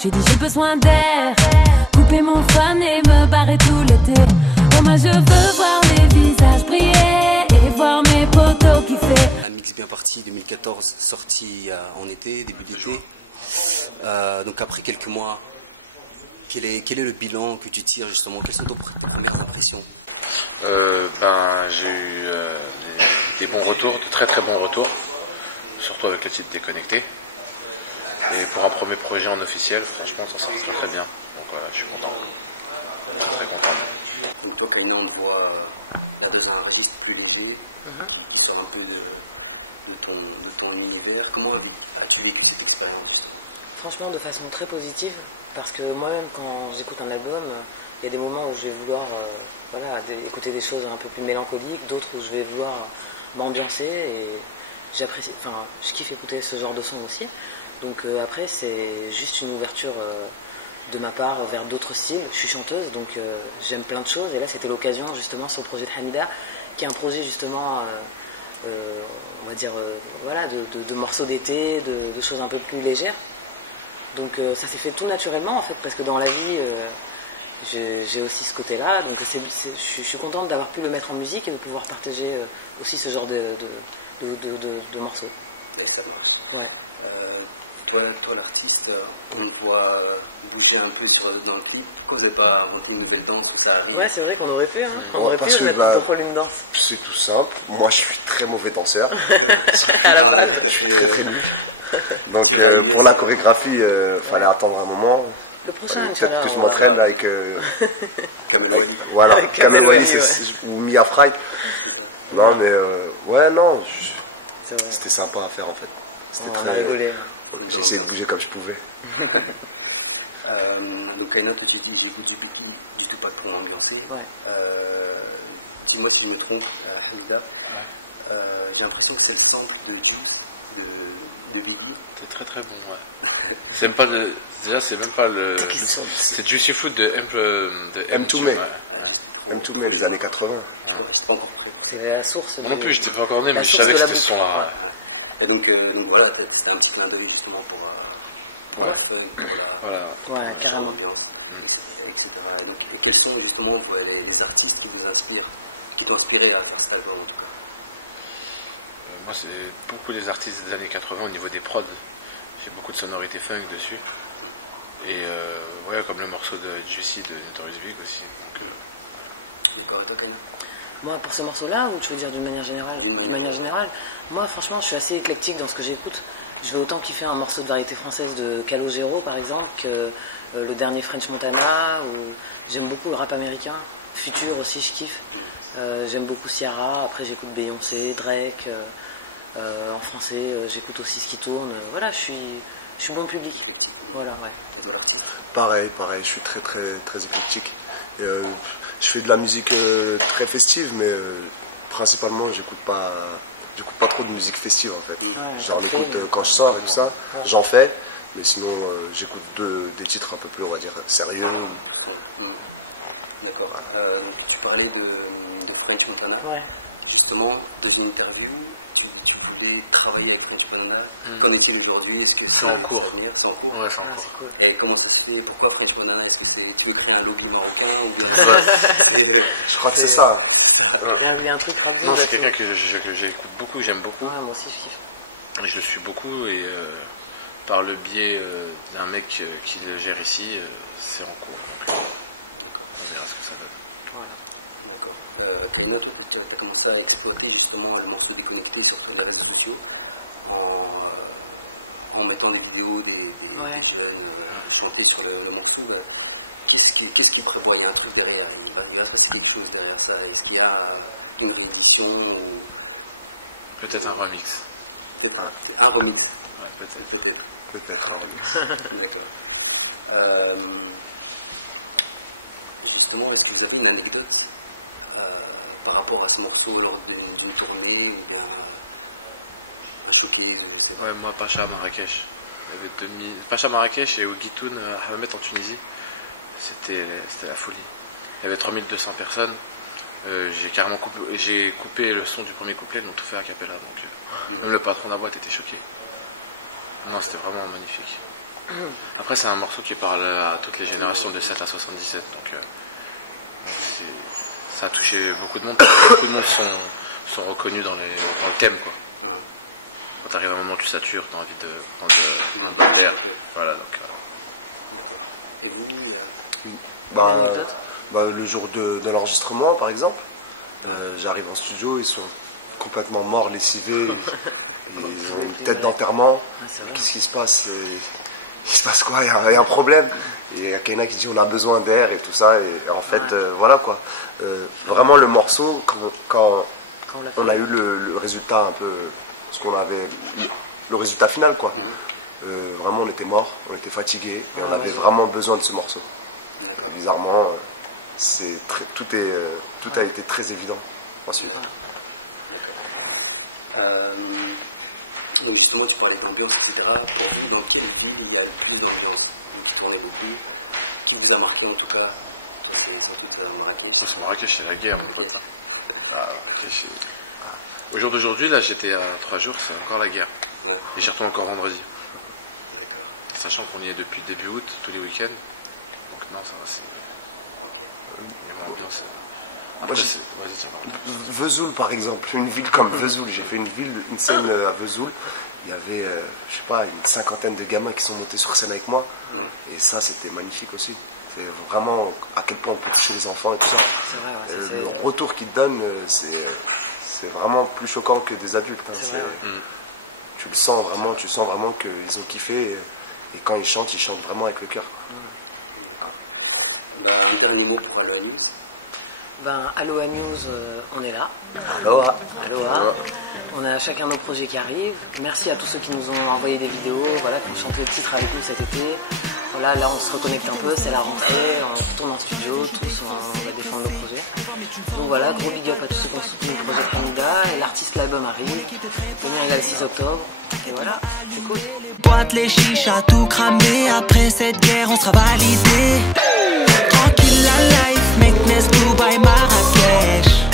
J'ai dit j'ai besoin d'air, couper mon fun et me barrer tout l'été. Pour moi je veux voir les visages briller et voir mes potos kiffer. Un mix bien parti 2014, sorti en été, début d'été. Donc après quelques mois, quel est le bilan que tu tires justement? Quelles sont tes premières impressions? J'ai eu des bons retours, de très très bons retours, surtout avec le titre Déconnecté. Et pour un premier projet en officiel, franchement, ça sort très très bien. Donc voilà, je suis content. Très très content. Donc toi, Kanye, on voit la besoin d'un risque plus léger, tu sors un peu de ton univers. Comment as-tu vécu cette expérience? Franchement, de façon très positive, parce que moi-même, quand j'écoute un album, il y a des moments où je vais vouloir écouter des choses un peu plus mélancoliques, d'autres où je vais vouloir m'ambiancer, et j'apprécie, je kiffe écouter ce genre de son aussi. Donc après, c'est juste une ouverture de ma part vers d'autres styles. Je suis chanteuse, donc j'aime plein de choses, et là c'était l'occasion justement sur le projet de Hamida, qui est un projet justement, on va dire, de morceaux d'été, de choses un peu plus légères. Donc ça s'est fait tout naturellement en fait, parce que dans la vie, j'ai aussi ce côté-là, donc je suis contente d'avoir pu le mettre en musique et de pouvoir partager aussi ce genre de morceaux. Ouais. Toi l'artiste, on le voit bouger un peu dans le clip. Pourquoi vous n'avez pas monté une nouvelle danse que ça arrive? Ouais, c'est vrai qu'on aurait pu, on aurait pu mettre pour une danse. C'est tout simple, moi je suis très mauvais danseur. À la base. Je suis très très nul. Donc pour la chorégraphie, fallait attendre un moment. Le prochain, peut-être que je m'entraîne avec Kamel Wally ou Mia Fry. Non mais non, c'était sympa à faire en fait. C'était très rigolé. J'ai essayé de bouger comme je pouvais. Donc Kanye, tu dis j'écoute du tout pas trop ambiancé. Ouais. Dis-moi si je me trompe, Hamida. J'ai l'impression que c'est le sample de Juice de Biggie. C'est très très bon, ouais. C'est même pas le. Déjà, c'est même pas le. C'est Juicy Fruit de M2 May. M2 May, les années 80. C'est la source. Moi non plus, j'étais pas encore né, mais je savais que c'était ce son-là. Et donc voilà, c'est un petit clin d'œil justement pour Ouais, carrément. Et quels sont justement les artistes qui vous inspirent, qui t'ont inspiré à faire ça? Moi, c'est beaucoup les artistes des années 80 au niveau des prods. J'ai beaucoup de sonorités funk dessus. Et comme le morceau de Juicy de Notorious Big aussi. Moi, pour ce morceau-là, ou tu veux dire d'une manière générale? D'une manière générale, moi, franchement, je suis assez éclectique dans ce que j'écoute. Je vais autant kiffer un morceau de variété française de Calogero, par exemple, que le dernier French Montana, ou j'aime beaucoup le rap américain. Future aussi, je kiffe. J'aime beaucoup Ciara, après j'écoute Beyoncé, Drake. En français, j'écoute aussi ce qui tourne. Voilà, je suis bon public. Voilà, ouais. Pareil, je suis très très très éclectique. Et, je fais de la musique très festive, mais principalement j'écoute pas trop de musique festive en fait. Ouais, j'en écoute quand je sors et tout ça, j'en fais, mais sinon j'écoute des titres un peu plus, on va dire, sérieux. D'accord. Tu parlais de French Montana. Ouais. Justement, dans une interview, tu pouvais travailler avec French Montana. Qu'en est-il aujourd'hui? Est-ce que c'est en cours? C'est en cours. Ouais, c'est en cours. C'est cool. Et comment ça se fait? Pourquoi French Montana? Est-ce que tu veux créer un lobby marocain? Je crois que c'est ça. Il y a un truc rapide. Non, c'est quelqu'un que j'écoute beaucoup, j'aime beaucoup. Ouais, moi aussi je kiffe. Je le suis beaucoup et par le biais d'un mec qui le gère ici, c'est en cours. Donc, on verra ce que ça donne. Voilà. D'accord. Tu as commencé à exploiter justement le morceau Déconnecté sur ton réseau social en mettant les vidéos des jeunes chanter sur le morceau. Qu'est-ce qu'il prévoit? Il y a un truc derrière, il y a quelque chose derrière ça. Est-ce qu'il y a une révolution ou... Peut-être un remix. Un remix. Ouais, Peut-être un remix. D'accord. Justement, est-ce que vous avez une anecdote par rapport à ce morceau lors d'une tournée Ouais, moi, Pacha à Marrakech. Il y avait Pacha à Marrakech et au Guitoun à Hammamet en Tunisie. C'était la folie. Il y avait 3200 personnes. J'ai coupé le son du premier couplet, ils l'ont tout fait à cappella. Donc, même le patron de la boîte était choqué. Non, c'était vraiment magnifique. Après, c'est un morceau qui parle à toutes les générations de 7 à 77, donc ça a touché beaucoup de monde. Beaucoup de monde sont reconnus dans le thème, quoi. Quand t'arrives à un moment où tu satures, t'as envie de prendre un bol d'air. Voilà, donc. Le jour de l'enregistrement, par exemple, j'arrive en studio, ils sont complètement morts, lessivés, ils ont une tête d'enterrement. Qu'est-ce qui se passe? Il se passe quoi? Il y a un problème. Et il y a quelqu'un qui dit on a besoin d'air et tout ça. Et en fait, voilà quoi. Vraiment le morceau, quand on a eu le résultat un peu, ce qu'on avait, le résultat final quoi. Vraiment on était morts, on était fatigués et on avait vraiment besoin de ce morceau. Bizarrement, tout a été très évident ensuite. Donc justement, tu parlais d'ambiance, etc. Pour vous, dans quelle ville il y a le plus d'ambiance? Dans les pays qui vous a marqué en tout cas? C'est Marrakech, c'est la guerre, mon pote. Au jour d'aujourd'hui, là, j'étais à 3 jours, c'est encore la guerre. Et j'y retourne encore vendredi. Sachant qu'on y est depuis début août, tous les week-ends. Donc non, ça va, c'est... Il y a l'ambiance. Vesoul par exemple, une ville comme Vesoul, j'ai fait une scène à Vesoul, il y avait, je sais pas, une cinquantaine de gamins qui sont montés sur scène avec moi, et ça c'était magnifique aussi. C'est vraiment à quel point on peut toucher les enfants et tout ça. Le retour qu'ils donnent, c'est vraiment plus choquant que des adultes. Tu sens vraiment qu'ils ont kiffé, et quand ils chantent vraiment avec le cœur. Un dernier mot pour Aloha. Aloha News, on est là. Aloha. On a chacun nos projets qui arrivent. Merci à tous ceux qui nous ont envoyé des vidéos, voilà, qui ont chanté le titre avec nous cet été. Voilà, là on se reconnecte un peu, c'est la rentrée, on retourne en studio, tous on va défendre nos projets. Donc voilà, gros big up à tous ceux qui ont soutenu le projet Pramida, et l'artiste l'album arrive. Venir il est le 6 octobre, et voilà, c'est cool. Boîte les chichas, tout cramé, après cette guerre on sera validé. Tranquille la life, make Dubai, Marrakech.